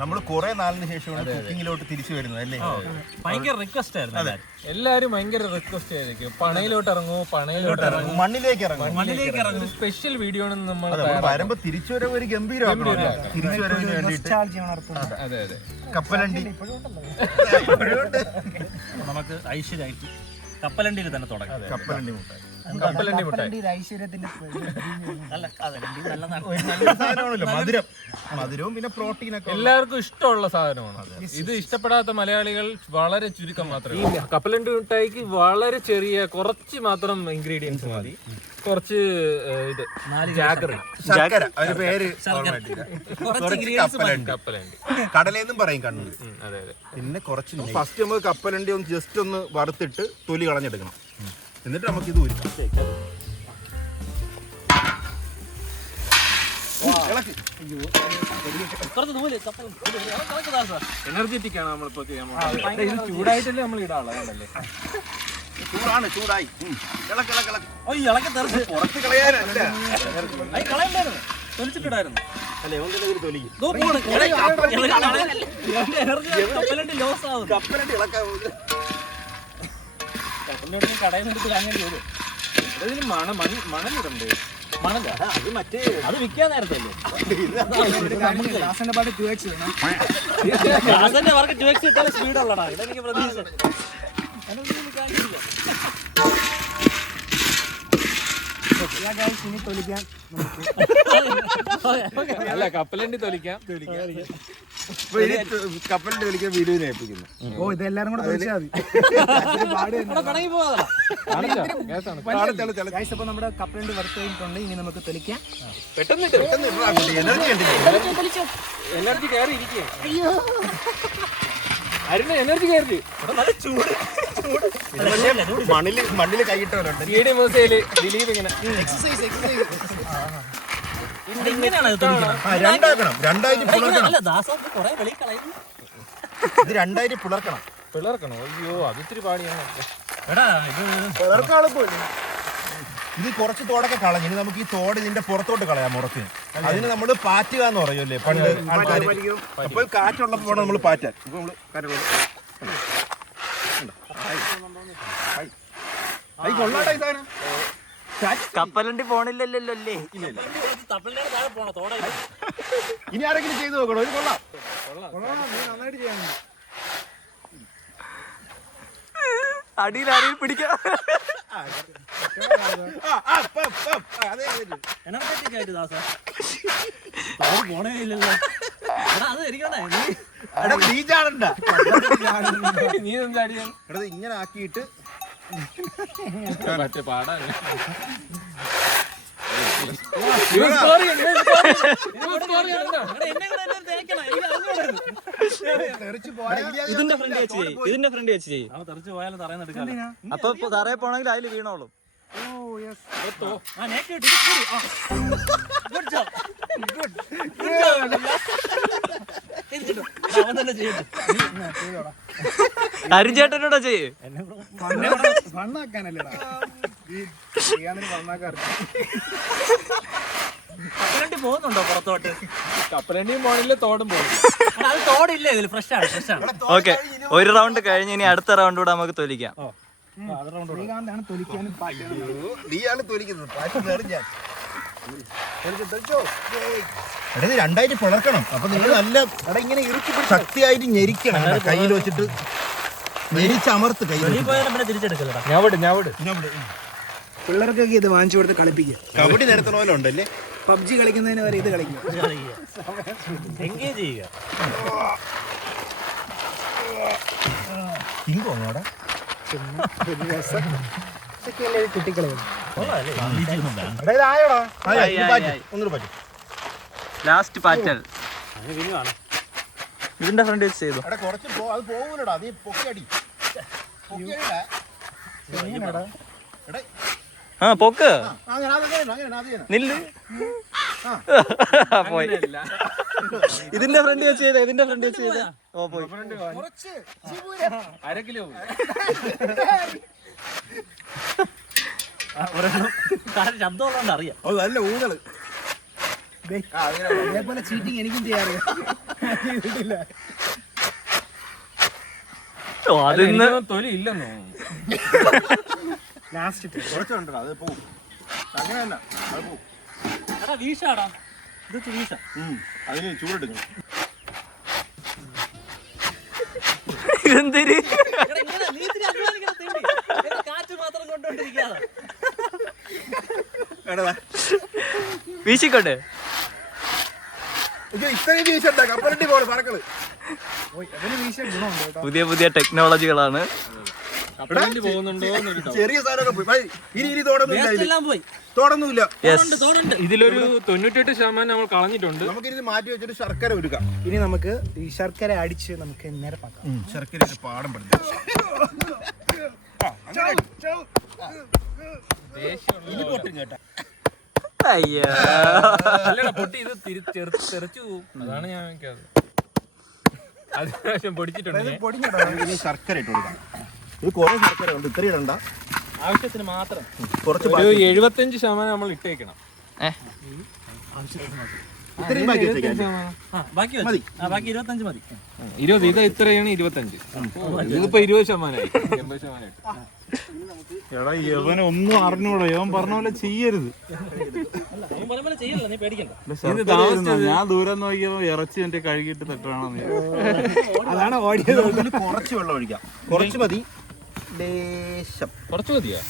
നമ്മൾ കുറെ നാളിന് ശേഷമാണ് കുക്കിങ്ങിലോട്ട് തിരിച്ചു വരുന്നത് അല്ലേ? ഭയങ്കര റിക്വസ്റ്റ് ആയിരുന്നു. എല്ലാരും ഭയങ്കര റിക്വസ്റ്റ് ആയിരിക്കും, പണയിലോട്ട് ഇറങ്ങൂ, പണയിലോട്ട് ഇറങ്ങൂ, മണ്ണിലേക്ക് ഇറങ്ങും. സ്പെഷ്യൽ വീഡിയോ ആണ് നമ്മൾ വരുമ്പോ തിരിച്ചു വരവ് ഒരു ഗംഭീരമാണ്. തിരിച്ചു വരവിന് വേണ്ടിയിട്ട് അതെ അതെ കപ്പലണ്ടി നമുക്ക് ഐശ്വര്യമായിട്ട് കപ്പലണ്ടിയിൽ തന്നെ തുടങ്ങാം. കപ്പലണ്ടി മുട്ടായി മധുരവും പിന്നെ പ്രോട്ടീനൊക്കെ എല്ലാവർക്കും ഇഷ്ടമുള്ള സാധനമാണ്. ഇത് ഇഷ്ടപ്പെടാത്ത മലയാളികൾ വളരെ ചുരുക്കം മാത്രമേ. ഈ കപ്പലണ്ടി മിഠായിക്ക് വളരെ ചെറിയ കുറച്ച് മാത്രം ഇൻഗ്രീഡിയൻസ് മതി. കുറച്ച് ഇത് ശർക്കര, അതിന്റെ പേര് കപ്പലണ്ടി, കടലേന്നും പറയും കണ്ണൂർ. അതെ അതെ. പിന്നെ കുറച്ച് ഫസ്റ്റ് നമുക്ക് കപ്പലണ്ടി ഒന്ന് ജസ്റ്റ് ഒന്ന് വറുത്തിട്ട് തൊലി കളഞ്ഞെടുക്കണം. എന്നിട്ട് നമുക്ക് ഇത് ഊരിക്കാം. എനർജറ്റിക് ആണ് നമ്മളിപ്പോ ചെയ്യാൻ പോകുന്നത്. ഇത് ചൂടായിട്ടല്ലേ നമ്മൾ ഇടാനുള്ളതല്ലേ? ചൂടായി പുറത്ത് കളയാനല്ല തൊലിച്ചിട്ടിടായിരുന്നു. കപ്പലണ്ടി ഇളക്കാൻ കടയിൽ നിന്നെടുത്ത് അങ്ങനെ ചെയ്തു. ഇതിന് മണലിടണ്ടേ? മണല്ല, അത് മറ്റേ അത് വിൽക്കാൻ നേരത്തല്ലേ. അവർക്ക് 2x ഇട്ടാലും സ്പീഡ് ഉള്ളടാ. ഇതെനിക്ക് പ്രതീക്ഷ. അല്ല, കപ്പലണ്ടി തൊലിക്കാം. കപ്പലണ്ടി തൊലിക്കാൻ വീഡിയോനെ ഏൽപ്പിക്കുന്നു. ഓ, ഇതെല്ലാരും കൂടെ അപ്പൊ നമ്മുടെ കപ്പലണ്ടി വറുത്ത് കഴിഞ്ഞിട്ടുണ്ട്. ഇനി നമുക്ക് തെളിക്കാം. എനർജി കയറി ഇരിക്കുക. അരുണ എനർജി കയറി. മണ്ണില് കൈയിട്ടവരുണ്ട്. ദിലീപ് ഇങ്ങനെ രണ്ടായിട്ട് പിളർക്കണം. പിളർക്കണോ? അയ്യോ, അതിത്തിരി പാടിയാണ്. ഇത് കുറച്ച് തോടൊക്കെ കളഞ്ഞു. ഇനി നമുക്ക് ഈ തോട് ഇതിന്റെ പുറത്തോട്ട് കളയാം. മുറത്തിന് അതിന് നമ്മൾ പാറ്റുക എന്ന് പറയുമല്ലേ പണ്ട് ആൾക്കാർ. അപ്പോൾ കാറ്റുള്ളപ്പോൾ നമ്മൾ പാറ്റാൻ. കൊള്ളാട്ടെ ഈ സാധനം. കപ്പലണ്ടി പോണില്ലല്ലോ അല്ലേ? ഇനി ആരെങ്കിലും ചെയ്തു നോക്കണോ? ഇത് കൊള്ളാം. നന്നായിട്ട് ചെയ്യാൻ അടിയിൽ ആരെയും പിടിക്കാം. എനർജറ്റിക് ആയിട്ട് പോണേ ഇല്ലല്ലോ. നീ എന്താ ഇങ്ങനെ ആക്കിയിട്ട് മറ്റേ പാടാൻ ഇതിന്റെ ഫ്രണ്ട് വെച്ച് ചെയ്യും. തെറിച്ച് പോയാലും തറയെടുക്കാം. അപ്പൊ തറയെ പോണെങ്കിൽ അതിൽ വീണോളും. അരിഞ്ചേട്ടനോടാ ചെയ്യ്. കപ്പലണ്ടി പോകുന്നുണ്ടോ പുറത്തോട്ട്? കപ്പലണ്ടിയും പോണില്ല, തോടും പോകും. അത് തോടില്ല, ഇതിൽ ഫ്രഷ് ആണ്. ഓക്കെ, ഒരു റൗണ്ട് കഴിഞ്ഞ് ഇനി അടുത്ത റൗണ്ട് കൂടെ നമുക്ക് തൊലിക്കാം. രണ്ടായിട്ട് പിളർക്കണം. അപ്പൊ നിങ്ങൾ നല്ല ഇങ്ങനെ ശക്തിയായിട്ട് ഞെരിക്കണം. കയ്യിൽ വെച്ചിട്ട് ഞെരിച്ചമർത്ത്. പിള്ളേർക്കൊക്കെ ഇത് വാങ്ങിച്ചു കൊടുത്ത് കളിപ്പിക്കുക. കബഡി നിരത്തണ പോലെ ഉണ്ടല്ലേ? പബ്ജി കളിക്കുന്നതിന് വരെ ഇത് കളിക്കുക. എൻഗേജ് ചെയ്യുക. കുട്ടിക്കളെ ലാസ്റ്റ് പാറ്റൽ ഇതിന്റെ ഫ്രണ്ട് വെച്ച് ചെയ്തു. കുറച്ച് അത് പോകൂലടാ. നീ പൊക്കി ആ പൊക്ക് നില്ല്. പോയി. ഇതിന്റെ ഫ്രണ്ട് വെച്ച് ചെയ്ത, ഇതിന്റെ ഫ്രണ്ട് വെച്ച് ചെയ്ത. ഓ പോയി. അരക്കിലോ ശബ്ദമുള്ളതുകൊണ്ട് അറിയാം. നല്ല ഊതള്. അതേപോലെ ചീറ്റിങ് എനിക്കും ചെയ്യാറില്ല. അതിന്ന് തൊലി ഇല്ലെന്നോ ലാസ്റ്റ് കുറച്ചുണ്ടോ അത് പോവും. അങ്ങനെ തന്നെ അത് പോവും. വീശാടാ ഇത് വീശ. അതിന് ചൂടെടുക്കണം. ഇതെന്തിരി കാറ്റ് മാത്രം കൊണ്ടോണ്ടിരിക്കാതെ വീശിക്കോട്ടെ. ഇത്രയും വീശണ്ട, കപ്പലണ്ടി പോലെ പറക്കള്. പുതിയ പുതിയ ടെക്നോളജികളാണ്. പോകുന്നുണ്ടോ ചെറിയ സാധനമൊക്കെ പോയി. ഭായ്, ഇനി തോടൊന്നുമില്ല, എല്ലാം പോയി. തോടൊന്നുമില്ല. തോടുണ്ട്. ഇതിലൊരു 98% നമ്മൾ കളഞ്ഞിട്ടുണ്ട്. നമുക്കിനി മാറ്റി വെച്ചിട്ട് ശർക്കര ഒരുക്കാം. ഇനി നമുക്ക് ഈ ശർക്കര അടിച്ച് നമുക്ക് നിരപ്പാക്കാം. ശർക്കര പാടം പഠിച്ചു. ഇനി പൊട്ടും കേട്ടാ. അയ്യോ അല്ലടാ പൊട്ടി, ഇത് തെറിച്ചു പോവും. അതാണ് ഞാൻ നോക്കിയത്. അതിനുശേഷം പൊടിച്ചിട്ടുണ്ട്. ഇനി ശർക്കര ഇട്ട് കൊടുക്കാം. ഇത് കുറെ ശർക്കര ഉണ്ട്, ഇത്രയും ഇടണ്ട. ആവശ്യത്തിന് മാത്രം. കുറച്ച് ഒരു 75% നമ്മൾ ഇട്ടേക്കണം. ഇത്രയും ബാക്കി വെച്ചേക്കാം. ബാക്കി മതി. ബാക്കി 25 മതി. 20 ഇത് ഇത്രയാണ് 25. ഇതിപ്പോ 20%. 80%. എടാ യവനെ ഒന്നും അറിഞ്ഞൂടാ, യവൻ പറഞ്ഞ പോലെ ചെയ്യരുത്. ചെയ്യല്ല, നീ പേടിക്കണ്ട. ഞാൻ ദൂരം നോക്കിയപ്പോ ഇറച്ചി എന്റെ കഴുകിയിട്ട് തട്ടാണെന്ന്. അതാണ് ഓടിയത്. ഇതിൽ കുറച്ച് വെള്ളം ഒഴിക്കാം. കുറച്ച് മതി, ലേശം. കുറച്ച് മതിയാ?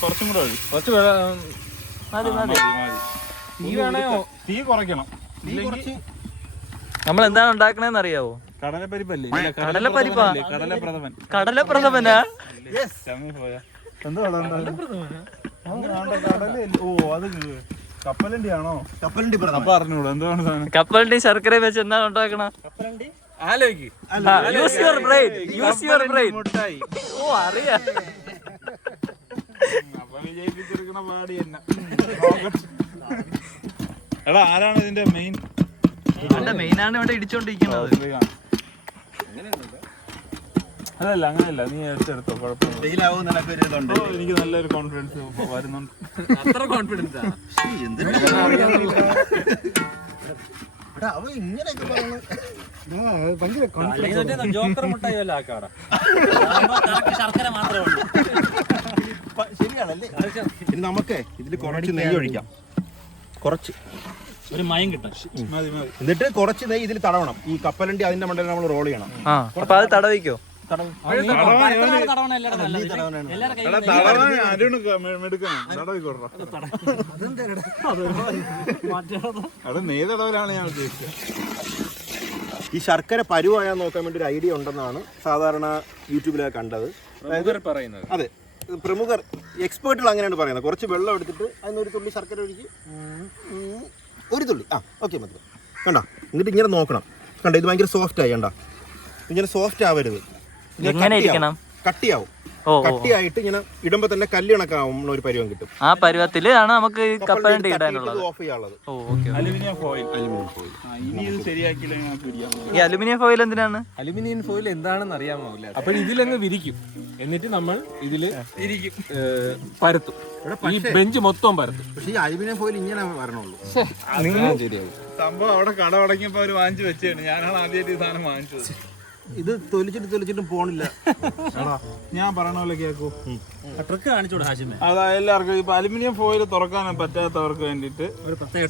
കുറച്ചും കൂടെ ഒഴി. കുറച്ച് വെള്ളം മതി മതി. തീ വേണോ? തീ കുറയ്ക്കണം. നമ്മൾ എന്താണ് ഉണ്ടാക്കണേന്ന് അറിയാവോ? കടലപ്പരിപ്പല്ലേ? കടലപ്പരിപ്പാ? കടലപ്രഥമൻ. കടലപ്രഥമനാ? പോയാ എന്താ ഓ അത് കപ്പലണ്ടി ആണോ? കപ്പലണ്ടി അപ്പൊ അറിഞ്ഞൂടാ എന്താണ് സാധനം. കപ്പലണ്ടി ശർക്കര വെച്ച് എന്താണ് ഉണ്ടാക്കണ? ആലോചിക്ക്. Use your brain, use your brain. മുട്ടായി. ഓ അറിയാ. അപ്പൊ വിജയിപ്പിച്ചിരിക്കണ പാടി തന്നെ. എടാ ആരാണ് ഇതിന്റെ മെയിൻ? ഇതിന്റെ മെയിനാണ് ഇവിടെ ഇടിച്ചോണ്ടിരിക്കുന്നത്. അതല്ല അങ്ങനെയല്ല, നീ എടുത്തെടുത്തോ, കുഴപ്പമില്ല. ഫെയിലാവും നിനക്ക് ഒരു ഇതുണ്ട്. എനിക്ക് നല്ലൊരു കോൺഫിഡൻസ് വരുന്നുണ്ട്. അത്ര കോൺഫിഡൻസാ? എടാ, അവൻ ഇങ്ങനെയൊക്കെ പറയണത്. ഭയങ്കര ജോക്കർ മുട്ടായി വല്ല ആക്കാടാ. ശർക്കര മാത്രമേ ഉള്ളൂ. ശരിയാണല്ലേ? ഇനി നമുക്ക് ഇതിൽ കുറച്ച് നെയ്യ് ഒഴിക്കാം. കുറച്ച് ഒരു മയം കിട്ടും. മതി മതി. എന്നിട്ട് കുറച്ച് നെയ്യ് ഇതിൽ തടവണം. ഈ കപ്പലണ്ടി അതിന്റെ മണ്ടയിൽ നമ്മൾ റോൾ ചെയ്യണം. ആ അപ്പൊ അത് തടവിക്കോ? തടവണ എല്ലാവരും നല്ലത്. എല്ലാവരും എടാ തടവാൻ അരുണ് മെടുക്കണം. തടവി കൊടുക്കണം. അവിടെ നെയ് തടവലാണ് ഞാൻ ഉദ്ദേശിച്ചത്. ഈ ശർക്കര പരുവായാൻ നോക്കാൻ വേണ്ടി ഒരു ഐഡിയ ഉണ്ടെന്നാണ് സാധാരണ യൂട്യൂബിലൊക്കെ കണ്ടത്. പറയുന്നത്. അതെ, പ്രമുഖർ എക്സ്പേർട്ടുകൾ അങ്ങനെയാണ് പറയുന്നത്. കുറച്ച് വെള്ളം എടുത്തിട്ട് അതിനൊരു തുള്ളി ശർക്കര ഒഴിച്ച് ഒരു തുള്ളി ഓക്കെ മതി കണ്ട. എന്നിട്ട് ഇങ്ങനെ നോക്കണം. കണ്ട, ഇത് ഭയങ്കര സോഫ്റ്റ് ആയി. കണ്ട, ഇങ്ങനെ സോഫ്റ്റ് ആവരുത്. എങ്ങനെ ഇരിക്കണം? കട്ടിയാവും. കട്ടിയായിട്ട് ഇങ്ങനെ ഇടുമ്പോ തന്നെ കല്ലിണക്കാവുന്ന ഒരു പരുവം കിട്ടും. ആ പരുവത്തിലാണ് നമുക്ക് കപ്പലണ്ടി ഇടാനുള്ളത്. ഓഫ് ചെയ്യാനുള്ളത്. Aluminium foil. ഇനി ഇത് ശരിയാക്കിയില്ലെങ്കിൽ ഈ അലുമിനിയം ഫോയിൽ എന്തിനാണ്? അലുമിനിയം ഫോയിൽ എന്താണെന്ന് അറിയാമോ? അപ്പോൾ ഇതിലങ്ങ് വിരിക്കും. എന്നിട്ട് നമ്മൾ ഇതില് പരത്തും. ഈ ബെഞ്ച് മൊത്തം പരത്തും. പക്ഷേ ഈ അലുമിനിയം ഫോയിൽ ഇങ്ങനെ വരണുള്ളൂ. ശരിയാവും. സംഭവം അവിടെ കട അടങ്ങിയപ്പോ അവര് വാങ്ങിച്ചു വെച്ചാണ്. ഞാനാണ് ആദ്യമായിട്ട് ഈ സാധനം വാങ്ങിച്ചത്. ഇത് തൊലിച്ചിട്ടും പോണില്ല. ഞാൻ പറയണ പോലെ കേൾക്കൂ. ട്രിക്ക് കാണിച്ചോട് ഹാഷിമേ. അതായത് എല്ലാവർക്കും ഇപ്പൊ അലുമിനിയം ഫോയിൽ തുറക്കാൻ പറ്റാത്തവർക്ക് വേണ്ടിയിട്ട്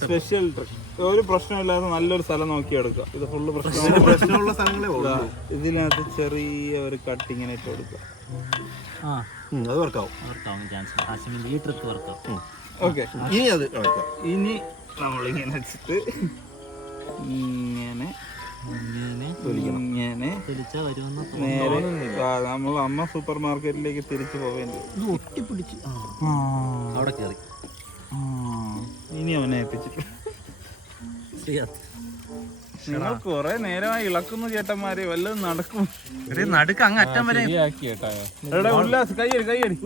സ്പെഷ്യൽ ട്രിക്ക്. ഒരു പ്രശ്നമില്ലാതെ നല്ലൊരു സ്ഥലം നോക്കിയെടുക്കുക. ഇത് ഫുള്ള് പ്രശ്നമുള്ള സ്ഥലങ്ങളേ ഉള്ളൂ. ഇതിനകത്ത് ചെറിയ ഒരു കട്ട് ഇങ്ങനെ ഇട്ട് കൊടുക്കുക. അത് വർക്കാവും. ഹാഷിമിന്റെ ഈ ട്രിക്ക് വർക്കാവും. ഓക്കെ, ഇനി അത് കളിക്കാം. ഇനി നമ്മളിങ്ങനെ വെച്ചിട്ട് ഇങ്ങനെ ഇങ്ങനെ നേരെ നമ്മൾ അമ്മ സൂപ്പർ മാർക്കറ്റിലേക്ക് തിരിച്ചു പോവേണ്ടി. അവിടെ കയറി ഇനി അവനെ ഏൽപ്പിച്ചിട്ട് നിങ്ങൾ കുറെ നേരമായി ഇളക്കുന്നു ചേട്ടന്മാരെ. വല്ലതും നടക്കും. നടുക്ക് അങ്ങ് അറ്റം വരെ ശരിയാക്കി കേട്ടോ. ഉല്ലാസ് കയ്യടി.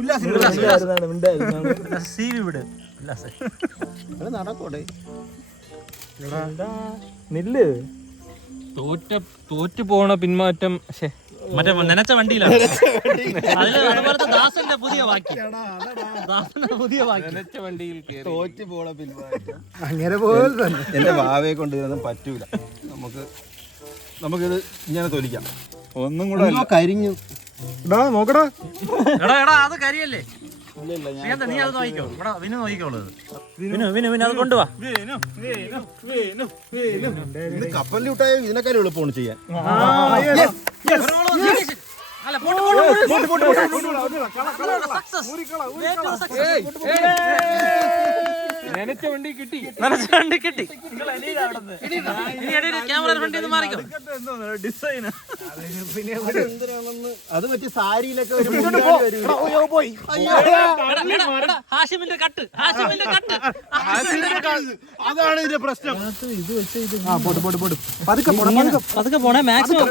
നടക്കോടെ നില്ല്. തോറ്റു പോണ പിന്മാറ്റം. മറ്റേ നനച്ച വണ്ടിയിലാണ്. അതുപോലത്തെ ദാസന്റെ പുതിയ വാക്യം. ദാസന്റെ പുതിയ വാക്യം. നനച്ച വണ്ടിയിൽ കേറി. തോറ്റ് പോണ പിന്മാറ്റം. അങ്ങനെ പോലെ തന്നെ എന്റെ ഭാവയെ കൊണ്ട് ഇതൊന്നും പറ്റൂല. നമുക്ക് നമുക്കിത് ഇങ്ങനെ തൊലിക്കാം. ഒന്നും കൂടെ എന്തോ കരിഞ്ഞു. നോക്കടാ. എടാ അത് കരിയല്ലേ? നീ അത് നോക്കിക്കോ. ഇവിടെ വിനു നോക്കിക്കോളൂ. വിനു അത് കൊണ്ടുവാ. ഇത് കപ്പലിൽ വിട്ടായ ഇതിനേക്കാളും എളുപ്പമാണ് ചെയ്യാൻ. അല്ല നനച്ച വണ്ടി കിട്ടി. ക്യാമറ ഫ്രണ്ടിൽ നിന്ന് മാറിക്കോ. അത് മറ്റേ സാരിയിലൊക്കെ ഒരു ഹാഷിമിന്റെ കട്ട്. അതാണ് ഇതിന്റെ പ്രശ്നം. പതുക്കെ പോണേ. മാക്സിമം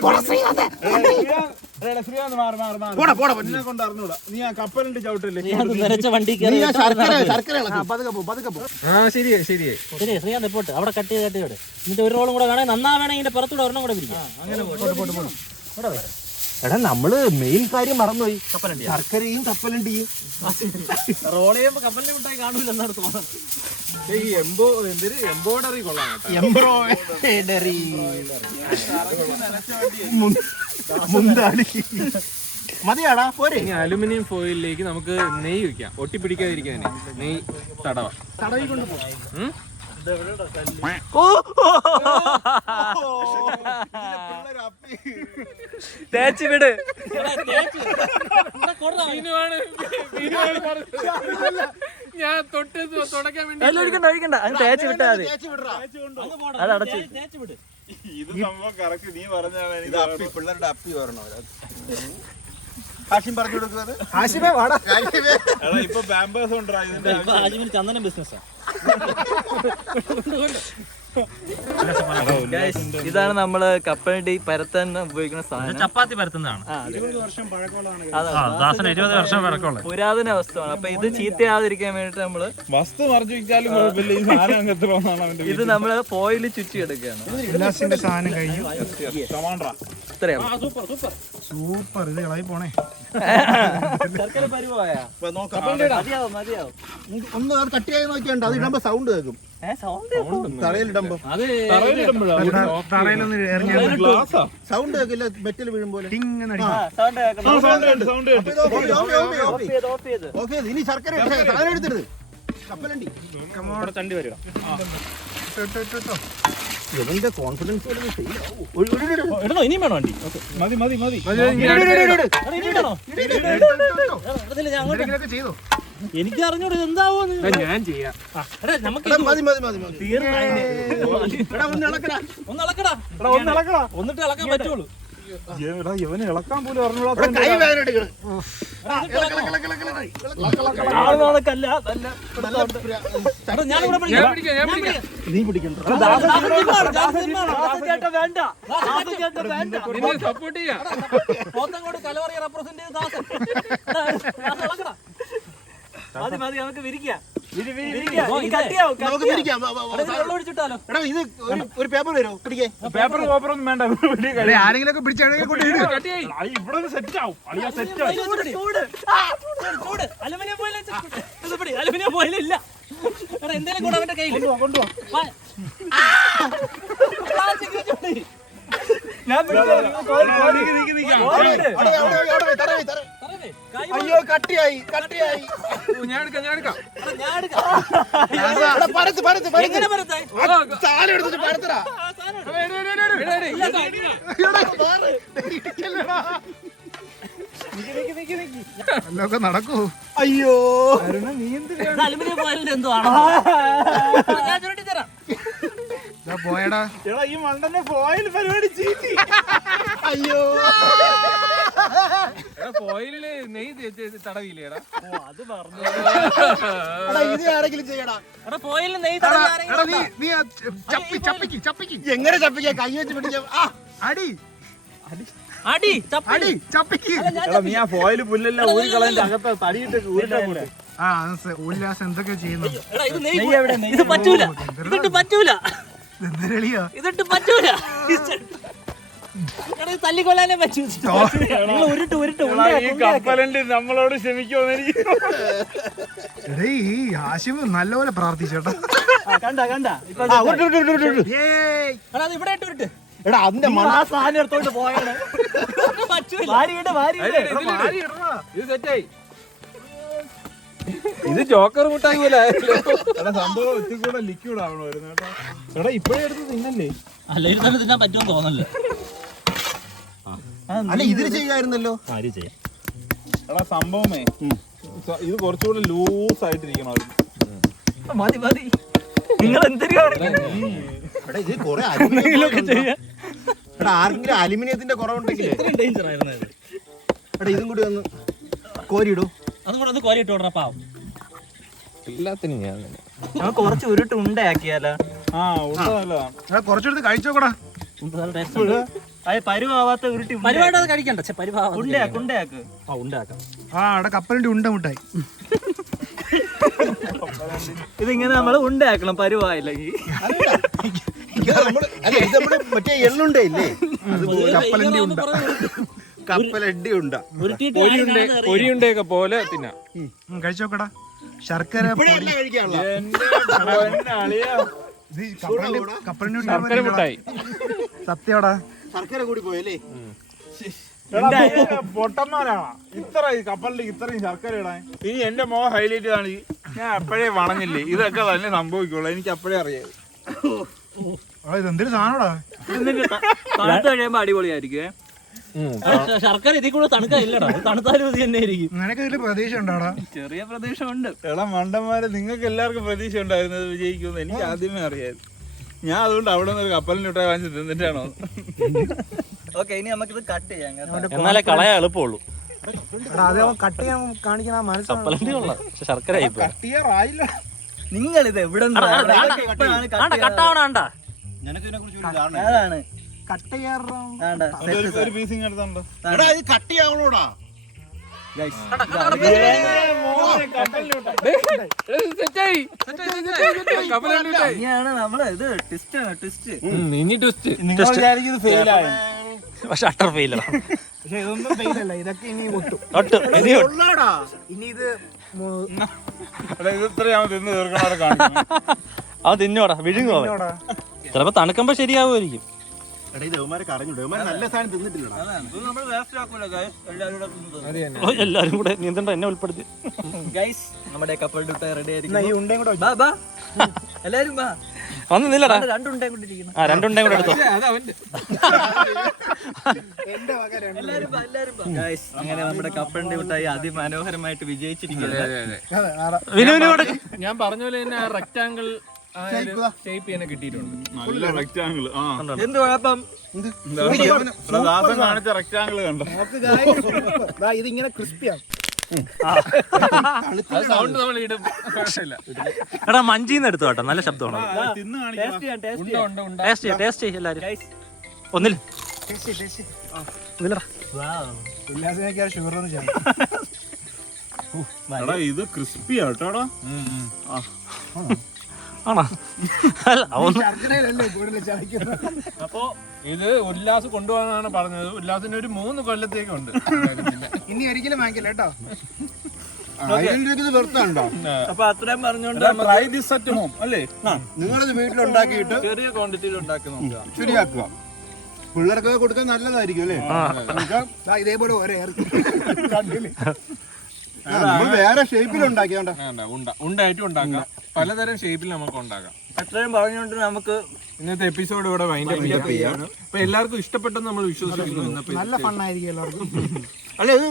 എന്നെ കൊണ്ട് അറിഞ്ഞൂടാ. നീ ആ കപ്പലിന്റെ ചവിട്ടല്ലേ നരച്ച വണ്ടി ശരിയായി ശരി ശ്രീകാന്ത് പോട്ട് അവിടെ കട്ട് ചെയ്ത് വിട്. എന്നിട്ട് ഒരു റോളും കൂടെ വേണേ നന്നാവേണേ ഇതിന്റെ പുറത്തൂടെ ഒരെണ്ണം കൂടെ പിടിക്കും. എടാ നമ്മള് മെയിൻ കാര്യം മറന്നുപോയി. ശർക്കരയും കപ്പലണ്ടിയും റോൾ ചെയ്യുമ്പോ കപ്പലിന്റെ മിഠായി കാണൂല എന്നാണ് തോന്നുന്നത്. ഈ എംബോർഡറി കൊള്ളാം കേട്ടോ. എംബ്രോയിഡറി മുന്താടി മതിയാടാ പോരെ. ഇനി അലുമിനിയം ഫോയിലിലേക്ക് നമുക്ക് നെയ്യ് വെക്കാം. ഒട്ടിപ്പിടിക്കാതിരിക്കാൻ നെയ്യ് തടവാം. തടവിക്കൊണ്ട് പോകും. തേച്ച് വിട്. ഞാൻ തൊട്ട് തുടക്കാൻ വേണ്ടി ഒഴിക്കണ്ട അത് തേച്ച് വിട്ടാ മതി. അത് അടച്ചു. ഇത് സംഭവം കറക്റ്റ് നീ പറഞ്ഞാണ്. പിള്ളേരുടെ അപ്പി വരണോ? ഹാഷിം പറഞ്ഞു കൊടുക്കുന്നത്. ആശിമേ വാടാ. ഇപ്പൊ പാമ്പേഴ്സ് ഉണ്ടാ ഇതിന്റെ ഹാഷിമിന് ചന്ദനം ബിസിനസ്സാ. ഇതാണ് നമ്മള് കപ്പലണ്ടി പരത്താൻ ഉപയോഗിക്കുന്ന സാധനം. ചപ്പാത്തി പരത്തുന്നതാണ്. 20 വർഷം പഴക്കമുള്ളതാണ്. ദാസന് 20 വർഷം പഴക്കമുള്ള പുരാതന വസ്തുവാണ്. അപ്പൊ ഇത് ചീത്തയാതിരിക്കാൻ വേണ്ടിട്ട് നമ്മള് വസ്തു മറിച്ചു വെച്ചാലും കുഴപ്പമില്ല. ഈ സാധനം അങ്ങനത്തെ അവന്റെ ഇത് നമ്മള് ഫോയിൽ ചുറ്റി എടുക്കുകയാണ്. ഉല്ലാസിന്റെ സാധനം കഴിഞ്ഞു. കമാൻഡറാ. ഇത്രയാണ്. സൂപ്പർ. ഇത് ഇളകി പോണേ. ശർക്കര പരിവായാ മതിയാവും. ഒന്ന് അത് കട്ടിയായി നോക്കിയാണ്ട് അത് ഇടുമ്പോ സൗണ്ട് കേൾക്കും. തറയിലിടുമ്പോ തറയിലൊന്ന് ഗ്ലാസാ സൗണ്ട് കേൾക്കില്ല. മെറ്റൽ വീഴുമ്പോലെ. ഓക്കെ ഇനി ശർക്കര സാധനം എടുത്തിരുത്. കപ്പലണ്ടി ചണ്ടി വരിക. ഇവന്റെ കോൺഫിഡൻസ് ഇടണോ? ഇനിയും വേണോ വണ്ടി? മതി മതി മതി. ചെയ്തോ. എനിക്ക് അറിഞ്ഞൂടെ എന്താവോന്ന്. ഞാൻ ചെയ്യാം. നമുക്ക് മതി മതി മതി മതി. ഒന്ന് ഇളക്കടാ. ഒന്നിട്ട് ഇളക്കാൻ പറ്റുള്ളൂ. ഇവന് ഇളക്കാൻ പോലും അറിഞ്ഞൂടാ. കൈ വേദന എടുക്കണം. നീ പിടിക്കണ്ട. നിന്നെ സപ്പോർട്ട് ചെയ്യാം. കലവറി റെപ്രസെന്റ് ചെയ്ത് ദാസൻ. മതി നമുക്ക് വിരിക്കാം. നമുക്ക് പിടിക്കാം. എടാ ഇത് ഒരു പേപ്പർ വരുമോ? പിടിക്കേ. പേപ്പർ ഒന്നും വേണ്ട. ആരെങ്കിലും ഒക്കെ പിടിച്ചാണെങ്കിൽ കൊണ്ട് ഇട്. ഇവിടെ സെറ്റ് ആവും. സെറ്റ് ആവും. അലുമിനിയം പോയില്ല. എന്തേലും കൂടെ അവന്റെ കയ്യിൽ അയ്യോ കട്ടിയായി കട്ടിയായി. ഞാൻ എടുക്കാം. സാധനം എടുത്തിട്ട് പരത്തടാ. എല്ലൊക്കെ നടക്കൂ. അയ്യോ അലുമിനിയം പോയിലിന്റെ എന്തോ ആണോ? ഞാൻ ചുരുട്ടി തരാം. പോയടാ. എടാ ഈ മണ്ടന്റെ ഫോയിൽ പരിപാടി ചീറ്റി. അയ്യോ ഫോയിലില് നെയ്യ് തടവില്ലേടാ. അത് പറഞ്ഞു. ഇത് ആരെങ്കിലും ചെയ്യടാ. പോയില് നെയ്യ് നീ ചപ്പിക്ക്. എങ്ങനെ ചപ്പിക്കാ? കൈ വെച്ച് പിടിക്കാം. അടി അടി അടി ചപ്പിക്ക്. നീ ആ ഫോയിൽ പുല്ലെല്ലാം ഊരി കളഞ്ഞ അകത്ത് തടിയിട്ട് ഊരിട്ടാ കൂടെ. ഉല്ലാസം എന്തൊക്കെ ചെയ്യുന്നു. ഇത് പറ്റൂല. ഇതിട്ട് പറ്റൂല. ഇതിട്ട് പറ്റൂല. തല്ലിക്കൊല്ലാനേ പറ്റൂ. ഉരുട്ട് ഈ കപ്പലണ്ടി നമ്മളോട് ക്ഷമിക്കുമോ? ഈ ആശിം നല്ലപോലെ പ്രാർത്ഥിച്ചേട്ടാ. കണ്ട ഇവിടെ ഇട്ട് ഉരുട്ട്. എടാ അതിന്റെ മണ ആ സാധനം എടുത്തോണ്ട് പോയാണ്. വാരിയിട്, വാരിയിട്. ഇത് സെറ്റായി. ഇത് ജോക്കർ മുട്ടായി പോലെ ആയല്ലോ. എടാ സംഭവം ഒത്തിരി ലിക്വിഡ് ആവണോ വരുന്നത് കേട്ടോ. എടാ ഇപ്പഴേ എടുത്ത് തിന്നല്ലേ. അല്ല ഇത് തന്നെ തിന്നാൻ പറ്റുമെന്ന് തോന്നല്ലേ. അല്ല ഇതിന് ചെയ്യായിരുന്നല്ലോ. എടാ സംഭവമേ ഇത് കുറച്ചുകൂടെ ലൂസ് ആയിട്ടിരിക്കണമായിരുന്നു. മതി മതി, നിങ്ങൾ എന്തിനാണ് എടാ ഇത് കുറെ എടാ ആർക്കെങ്കിലും അലുമിനിയത്തിന്റെ കുറവുണ്ടെങ്കിൽ ഡേഞ്ചർ ആയിരുന്നു ഇത്. എടാ ഇതും കൂടി ഒന്ന് കോരിയിടൂ. അതും കൂടെ ഒന്ന് കോരി ഇട്ട് വിടണം പാവം. എല്ലാത്തിനും ഞാൻ നമുക്ക് കുറച്ച് ഉരുട്ട് ഉണ്ടയാക്കിയാലോ? ആ ഉണ്ട നല്ലതാണ്. എടാ കുറച്ചെടുത്ത് കഴിച്ചോക്കടാ. അത് പരുവാവാത്ത ഉരുട്ടി പരിപാടി അത് കഴിക്കണ്ട. ഉണ്ടയാക്ക്, ഉണ്ടയാക്ക്. ഉണ്ടാക്കാം. ആ അവിടെ കപ്പലിന്റെ ഉണ്ട മുട്ടായി. ഇതിങ്ങനെ നമ്മൾ ഉണ്ടയാക്കണം പരുവായില്ലെങ്കിൽ. ഇത് നമ്മുടെ മറ്റേ എള്ളുണ്ടേ ഇല്ലേ, അതുപോലെ കപ്പലണ്ടി ഉണ്ട. കപ്പലണ്ടി ഉണ്ട. പൊരിയുണ്ടയൊക്കെ പോലെ തിന്നാം. കഴിച്ചോക്കടാ. ശർക്കര ഇപ്പോഴല്ലേ കഴിക്കാനുള്ള കപ്പലിന്റെ ശർക്കര മിഠായി. സത്യടാ. ശർക്കര കൂടി പോയല്ലേ. പൊട്ടന്മാരാണ് ഇത്ര ഈ കപ്പലിൽ ഇത്രയും ശർക്കര ഇടാൻ. ഇനി എന്റെ മോ ഹൈലൈറ്റ് ആണ്. ഞാൻ അപ്പോഴേ വളഞ്ഞില്ലേ ഇതൊക്കെ തന്നെ സംഭവിക്കുള്ളൂ. എനിക്ക് അപ്പോഴേ അറിയാം. ഇതെന്തൊരു സാധനടാ. തണുത്ത് കഴിയുമ്പോ അടിപൊളിയായിരിക്കും. ശർക്കര ഇതിൽ കൂടെ തണുക്കാനില്ലടാ. തണുത്താലും ഇത് തന്നെ ആയിരിക്കും. നിനക്ക് ഇതിൽ പ്രതീക്ഷ ഉണ്ടാടാ. ചെറിയ പ്രദേശമുണ്ട്. എടാ മണ്ടന്മാരെ, നിങ്ങൾക്ക് എല്ലാവർക്കും പ്രതീക്ഷ ഉണ്ടായിരുന്നത് വിജയിക്കുമെന്ന് എനിക്ക് ആദ്യമേ അറിയാമായിരുന്നു. ഞാൻ അതുകൊണ്ട് അവിടെ നിന്ന് ഒരു കപ്പലിന് ഇട്ടാ വാങ്ങിച്ച് തിന്നിട്ടാണോ. ഓക്കെ, ഇനി നമുക്കിത് കട്ട് ചെയ്യാം കേട്ടോ. എന്നാലേ കളയാൻ എളുപ്പമുള്ളൂ. അത് കട്ട് ചെയ്യാൻ കാണിക്കുന്ന മനസ്സിലാവും. കപ്പലണ്ടി ഉള്ള ശർക്കര ആയിപ്പോ. കട്ടിയാറായില്ല. നിങ്ങൾ ഇത് എവിടെ കട്ടാവണ അതാണ് കട്ട് ചെയ്യാൻ ഒരു പീസിങ് എടുത്തുണ്ടോ. എടാ ഇത് കട്ടിയാവണോടാ. ഇനിയാണ് നമ്മള് ഇത് ട്വിസ്റ്റ്. ഇനി ട്വിസ്റ്റ്. നിങ്ങൾ വിചാരിക്കുന്നത് ഫെയിലായി. പക്ഷെ അട്ടർ ഫെയിലടാ. പക്ഷെ ഇതൊന്നും ഫെയിലല്ല. ഇതൊക്കെ ഇനി ഒട്ടും. ഇനി ഇത് ഇത് ഇത്രയും തിന്ന് തീർക്കണവരെ കാണിക്കണം. അത് തിന്നോടാ, വിഴുങ്ങുവാ. ചിലപ്പോ തണുക്കുമ്പോ ശരിയാവുമായിരിക്കും. എടാ ഇത് ദേവന്മാരെ കറഞ്ഞു. ദേവന്മാർ നല്ല സാധനം തിന്നിട്ടില്ലടാ. നമ്മൾ വേസ്റ്റ് ആക്കൂല ഗൈസ്, എല്ലാവരും ഓ, എല്ലാരും കൂടെ നീന്തണ്ട, എന്നെ ഉൾപ്പെടുത്തി. ഗൈസ്. നമ്മുടെ കപ്പൽ റെഡി ഈ ആയിരിക്കും. ഉണ്ടയും കൂടെ ബാ ബാ, എല്ലാരും ബാ. വന്ന് നില്ലടാ. രണ്ടുണ്ടായി കൊണ്ടിരിക്കുന്നു. ആ, രണ്ടുണ്ടേ കൂടെ എടുത്തോ. എല്ലാരും ബാ, എല്ലാരും ബാ. ഗൈസ്, അങ്ങനെ നമ്മുടെ കപ്പലിന്റെ മിഠായി അതിമനോഹരമായിട്ട് വിജയിച്ചിരിക്കുന്നത്. വിനുവിന് കൂടെ ഞാൻ പറഞ്ഞ പോലെ തന്നെ റെക്ടാങ്കിൾ ഷേപ്പ് ചെയ്യാൻ കിട്ടിയിട്ടുണ്ട്. നല്ല റെക്ടാങ്കിൾ. ആ എന്ത് കുഴപ്പം? ദാസൻ കാണിച്ച റെക്ടാങ്കിൾ കണ്ടോ. ഇതിങ്ങനെ ക്രിസ്പിയാണ്. സൗണ്ട് നമ്മൾ ഇടും. എടാ മഞ്ചിന്ന് എടുത്തു കേട്ടോ, നല്ല ശബ്ദമാണ്. തിന്ന് കാണിക്കാം. ടേസ്റ്റ് ചെയ്യാം, ടേസ്റ്റ് ചെയ്യാം. ടേസ്റ്റ് ചെയ്യ എല്ലാരും. ഗൈസ്, ഒന്നില്ല ഒന്നില്ലടാ. ഉല്ലാസിനൊക്കെ ഷുഗർ ഒന്നും ചെയ്യാം. എടാ ഇത് ക്രിസ്പി ആട്ടോടാ. ആണോ? അല്ല അതൊന്നും ശർക്കരയിലല്ലേ കൂടുതൽ ചവയ്ക്കുന്നത്. അപ്പോ ഇത് ഉല്ലാസ് കൊണ്ടുപോകാനാണ് പറഞ്ഞത്. ഉല്ലാസിന് ഒരു 3 കൊല്ലത്തേക്കുണ്ട്. ഇനി ഒരിക്കലും വാങ്ങിക്കില്ല കേട്ടോ. 1000 രൂപയ്ക്ക് ഇത് വെറുത്താണ്ടോ. അപ്പൊ അത്രയും പറഞ്ഞോണ്ട് ട്രൈ ദിസ് അറ്റ് ഹോം അല്ലേ. നിങ്ങളിത് വീട്ടിലുണ്ടാക്കിയിട്ട് ചെറിയ ക്വാണ്ടിറ്റിയിൽ ഉണ്ടാക്കി നോക്കുക. ശരിയാക്കുക. പിള്ളേർക്കൊക്കെ കൊടുക്കാൻ നല്ലതായിരിക്കും അല്ലേ. ഇതേപോലെ ഒരേ നമ്മൾ വേറെ ഷേപ്പിലുണ്ടാക്കിയോണ്ട. ഉണ്ടായിട്ടും ഉണ്ടാക്കാം. പലതരം ഷേപ്പിൽ നമുക്ക് ഉണ്ടാക്കാം. അത്രയും പറഞ്ഞുകൊണ്ട് നമുക്ക് ഇന്നത്തെ എപ്പിസോഡ് ഇവിടെ വൈൻഡ് അപ്പ് ചെയ്യാം. അപ്പൊ എല്ലാവർക്കും ഇഷ്ടപ്പെട്ടെന്ന് നമ്മൾ വിശ്വസിക്കുന്നു. നല്ല ഫണ്ണായിരിക്കും എല്ലാവർക്കും. അല്ല ഇത്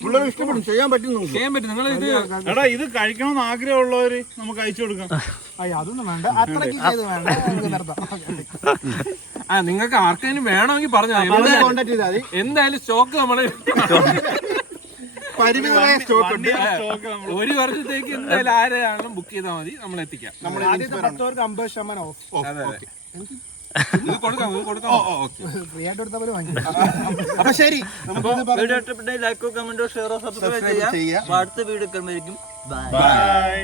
പിള്ളേർ ഇഷ്ടപ്പെടും, ചെയ്യാൻ പറ്റും. നമുക്ക് ചെയ്യാൻ പറ്റും. നിങ്ങൾ ഇത് എടാ ഇത് കഴിക്കണമെന്ന് ആഗ്രഹമുള്ളവര് നമുക്ക് അയച്ചു കൊടുക്കാം. അതൊന്നും വേണ്ട, അത്രയ്ക്ക് ഇത് വേണ്ട. നമുക്ക് നിർത്താം. നിങ്ങൾക്ക് ആർക്കെങ്കിലും വേണമെങ്കിൽ പറഞ്ഞാൽ കോണ്ടാക്ട് ചെയ്താൽ മതി. എന്തായാലും സ്റ്റോക്ക് നമ്മള് പരിമിതമായ സ്റ്റോക്ക് ഉണ്ട്. ഒരു വർഷത്തേക്ക് എന്തായാലും ആരെയാണെങ്കിലും ബുക്ക് ചെയ്താൽ മതി, നമ്മൾ എത്തിക്കാം. ആദ്യത്തെ 10 പേർക്ക് 50% ഓഫ്. ഇത് കൊടുക്കാം, ഇത് കൊടുക്കാം. ഫ്രീ ആയിട്ട് എടുത്ത പോലെ വാങ്ങിക്കും. അപ്പൊ ശരി, വീഡിയോ ഇഷ്ടപ്പെട്ട ലൈക്കോ കമന്റോ ഷെയറോ സബ്സ്ക്രൈബ് ചെയ്യാം. അടുത്ത വീഡിയോ കാണുമായിരിക്കും. ബൈ. ബൈ.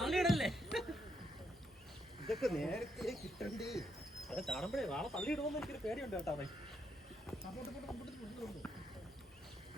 തള്ളിയിടല്ലേ? ഇതൊക്കെ നേരത്തെ കിട്ടണ്ടേ. ചാടുമ്പോഴേ നാളെ തള്ളിയിടുമെന്ന് എനിക്കൊരു പേടിയുണ്ട് കേട്ടോ.